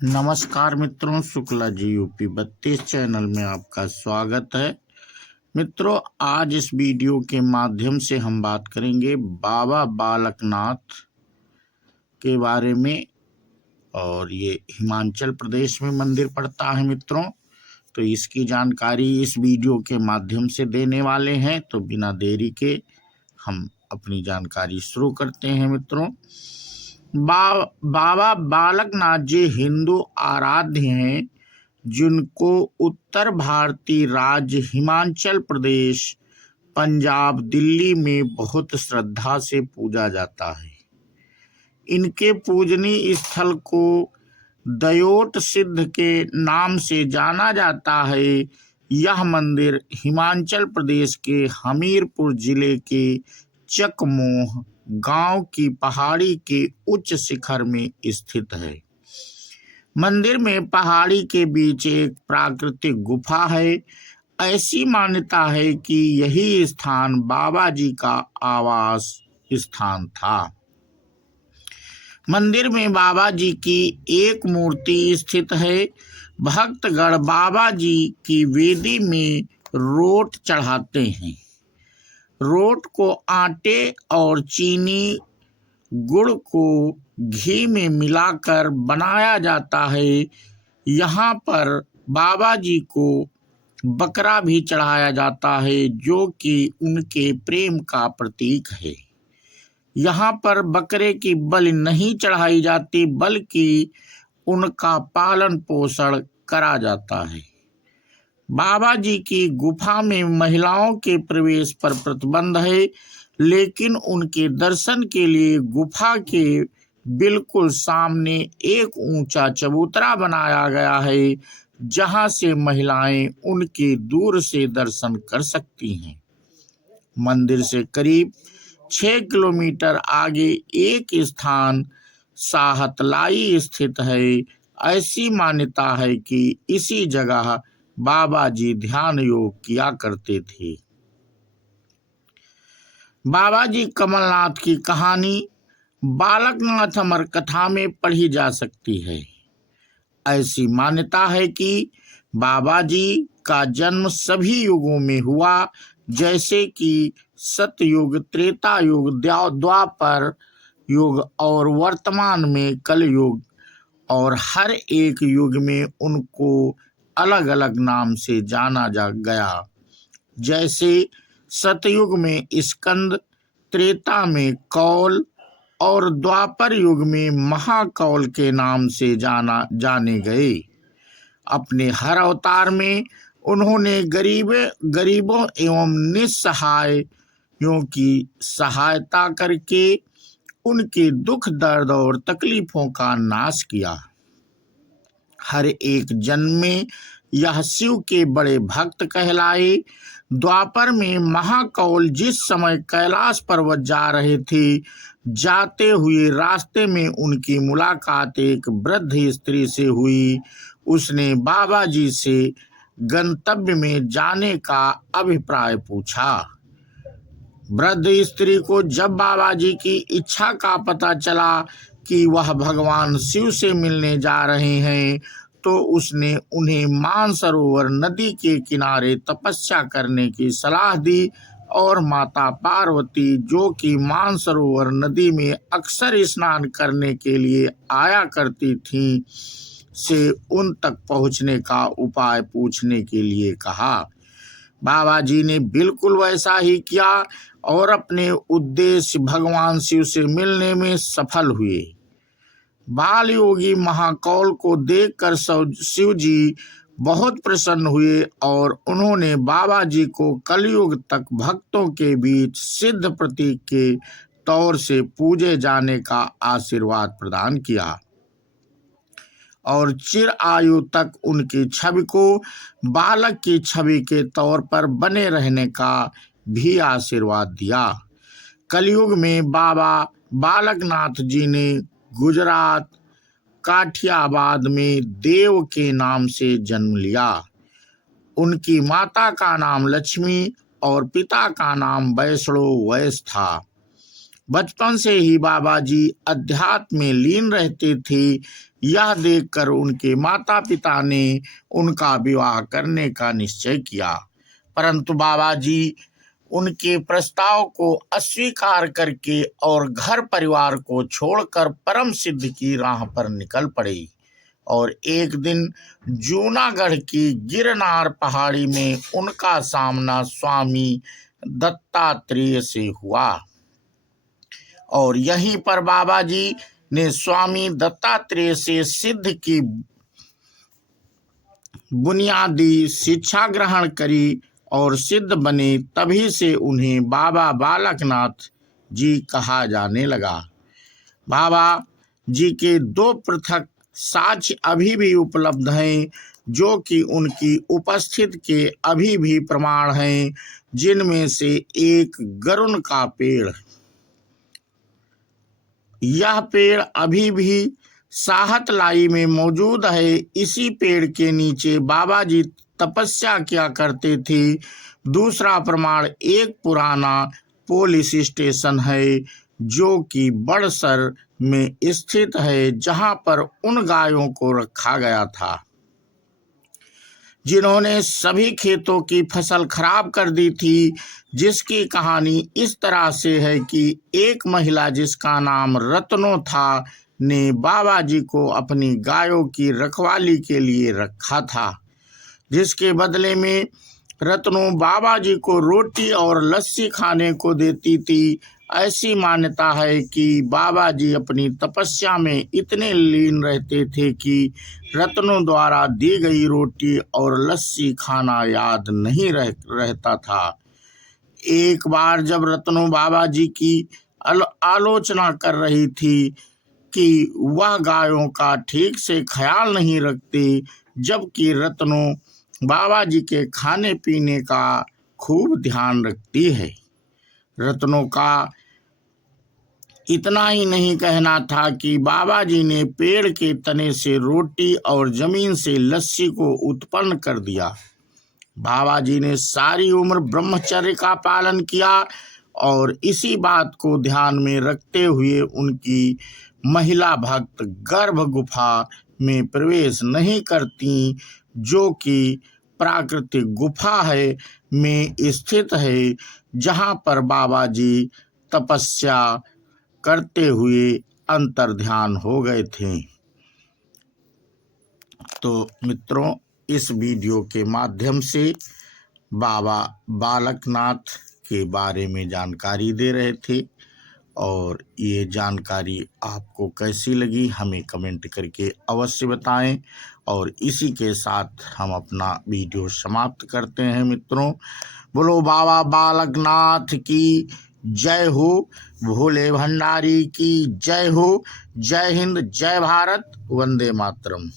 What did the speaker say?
नमस्कार मित्रों, Shukla ji UP 32 channel में आपका स्वागत है। मित्रों, आज इस वीडियो के माध्यम से हम बात करेंगे बाबा बालकनाथ के बारे में। और ये हिमाचल प्रदेश में मंदिर पड़ता है मित्रों। तो इसकी जानकारी इस वीडियो के माध्यम से देने वाले हैं। तो बिना देरी के हम अपनी जानकारी शुरू करते हैं मित्रों। बाबा बालकनाथ जी हिंदू आराध्य हैं, जिनको उत्तर भारतीय राज्य हिमाचल प्रदेश, पंजाब, दिल्ली में बहुत श्रद्धा से पूजा जाता है। इनके पूजनीय स्थल को दयोट सिद्ध के नाम से जाना जाता है। यह मंदिर हिमाचल प्रदेश के हमीरपुर जिले के चकमोह गांव की पहाड़ी के उच्च शिखर में स्थित है। मंदिर में पहाड़ी के बीच एक प्राकृतिक गुफा है। ऐसी मान्यता है कि यही स्थान बाबा जी का आवास स्थान था। मंदिर में बाबा जी की एक मूर्ति स्थित है। भक्तगण बाबा जी की वेदी में रोट चढ़ाते हैं। रोट को आटे और चीनी, गुड़ को घी में मिलाकर बनाया जाता है। यहाँ पर बाबा जी को बकरा भी चढ़ाया जाता है, जो कि उनके प्रेम का प्रतीक है। यहाँ पर बकरे की बलि नहीं चढ़ाई जाती, बल्कि उनका पालन पोषण करा जाता है। बाबा जी की गुफा में महिलाओं के प्रवेश पर प्रतिबंध है, लेकिन उनके दर्शन के लिए गुफा के बिल्कुल सामने एक ऊंचा चबूतरा बनाया गया है, जहां से महिलाएं उनके दूर से दर्शन कर सकती हैं। मंदिर से करीब 6 किलोमीटर आगे एक स्थान साहतलाई स्थित है। ऐसी मान्यता है कि इसी जगह बाबा जी ध्यान योग किया करते थे। बाबा जी कमलनाथ की कहानी बालकनाथ अमर कथा में पढ़ी जा सकती है। ऐसी मान्यता है कि बाबा जी का जन्म सभी युगों में हुआ, जैसे कि सतयुग, त्रेता युग, द्वापर युग और वर्तमान में कलयुग। और हर एक युग में उनको अलग अलग नाम से जाना जा गया। जैसे सतयुग में स्कंद, त्रेता में कौल और द्वापर युग में महाकौल के नाम से जाने गए। अपने हर अवतार में उन्होंने गरीबों एवं निस्सहायों की सहायता करके उनके दुख, दर्द और तकलीफों का नाश किया। हर एक जन्म में यह शिव के बड़े भक्त कहलाए। द्वापर में महाकौल जिस समय कैलाश पर्वत जा रहे थे, जाते हुए रास्ते में उनकी मुलाकात एक वृद्ध स्त्री से हुई। उसने बाबा जी से गंतव्य में जाने का अभिप्राय पूछा। वृद्ध स्त्री को जब बाबा जी की इच्छा का पता चला कि वह भगवान शिव से मिलने जा रहे हैं, तो उसने उन्हें मानसरोवर नदी के किनारे तपस्या करने की सलाह दी। और माता पार्वती, जो कि मानसरोवर नदी में अक्सर स्नान करने के लिए आया करती थीं, से उन तक पहुंचने का उपाय पूछने के लिए कहा। बाबा जी ने बिल्कुल वैसा ही किया और अपने उद्देश्य भगवान शिव से मिलने में सफल हुए। बाल योगी महाकौल को देखकर शिव जी बहुत प्रसन्न हुए और उन्होंने बाबा जी को कलयुग तक भक्तों के बीच सिद्ध प्रतीक के तौर से पूजे जाने का आशीर्वाद प्रदान किया और चिर आयु तक उनकी छवि को बालक की छवि के तौर पर बने रहने का भी आशीर्वाद दिया। कलयुग में बाबा बालकनाथ जी ने गुजरात काठियावाद में देव के नाम से जन्म लिया। उनकी माता का नाम लक्ष्मी और पिता का नाम वैष्णो वैस था। बचपन से ही बाबा जी अध्यात्म में लीन रहते थे। यह देखकर उनके माता पिता ने उनका विवाह करने का निश्चय किया, परंतु बाबा जी उनके प्रस्ताव को अस्वीकार करके और घर परिवार को छोड़कर परम सिद्ध की राह पर निकल पड़े। और एक दिन जूनागढ़ की गिरनार पहाड़ी में उनका सामना स्वामी दत्तात्रेय से हुआ और यहीं पर बाबा जी ने स्वामी दत्तात्रेय से सिद्ध की बुनियादी शिक्षा ग्रहण करी और सिद्ध बने। तभी से उन्हें बाबा बालकनाथ जी कहा जाने लगा। बाबा जी के दो पृथक साक्ष्य अभी भी उपलब्ध हैं, जो कि उनकी उपस्थिति के अभी भी प्रमाण हैं, जिनमें से एक गरुड़ का पेड़। यह पेड़ अभी भी साहतलाई में मौजूद है। इसी पेड़ के नीचे बाबा जी तपस्या किया करते थे। दूसरा प्रमाण एक पुराना पुलिस स्टेशन है, जो कि बड़सर में स्थित है, जहां पर उन गायों को रखा गया था जिन्होंने सभी खेतों की फसल खराब कर दी थी। जिसकी कहानी इस तरह से है कि एक महिला जिसका नाम रत्नो था ने बाबा जी को अपनी गायों की रखवाली के लिए रखा था, जिसके बदले में रत्नो बाबा जी को रोटी और लस्सी खाने को देती थी। ऐसी मान्यता है कि बाबा जी अपनी तपस्या में इतने लीन रहते थे कि रत्नों द्वारा दी गई रोटी और लस्सी खाना याद नहीं रहता था। एक बार जब रत्नों बाबा जी की आलोचना कर रही थी कि वह गायों का ठीक से ख्याल नहीं रखते, जबकि रत्नों बाबा जी के खाने पीने का खूब ध्यान रखती है। रत्नों का इतना ही नहीं कहना था कि बाबा जी ने पेड़ के तने से रोटी और जमीन से लस्सी को उत्पन्न कर दिया। बाबा जी ने सारी उम्र ब्रह्मचर्य का पालन किया और इसी बात को ध्यान में रखते हुए उनकी महिला भक्त गर्भ गुफा में प्रवेश नहीं करती, जो कि प्राकृतिक गुफा है में स्थित है, जहां पर बाबा जी तपस्या करते हुए अंतर्ध्यान हो गए थे। तो मित्रों, इस वीडियो के माध्यम से बाबा बालकनाथ के बारे में जानकारी दे रहे थे और ये जानकारी आपको कैसी लगी हमें कमेंट करके अवश्य बताएं। और इसी के साथ हम अपना वीडियो समाप्त करते हैं। मित्रों, बोलो बाबा बालकनाथ की जय हो, भोले भंडारी की जय हो। जय हिंद, जय भारत, वंदे मातरम।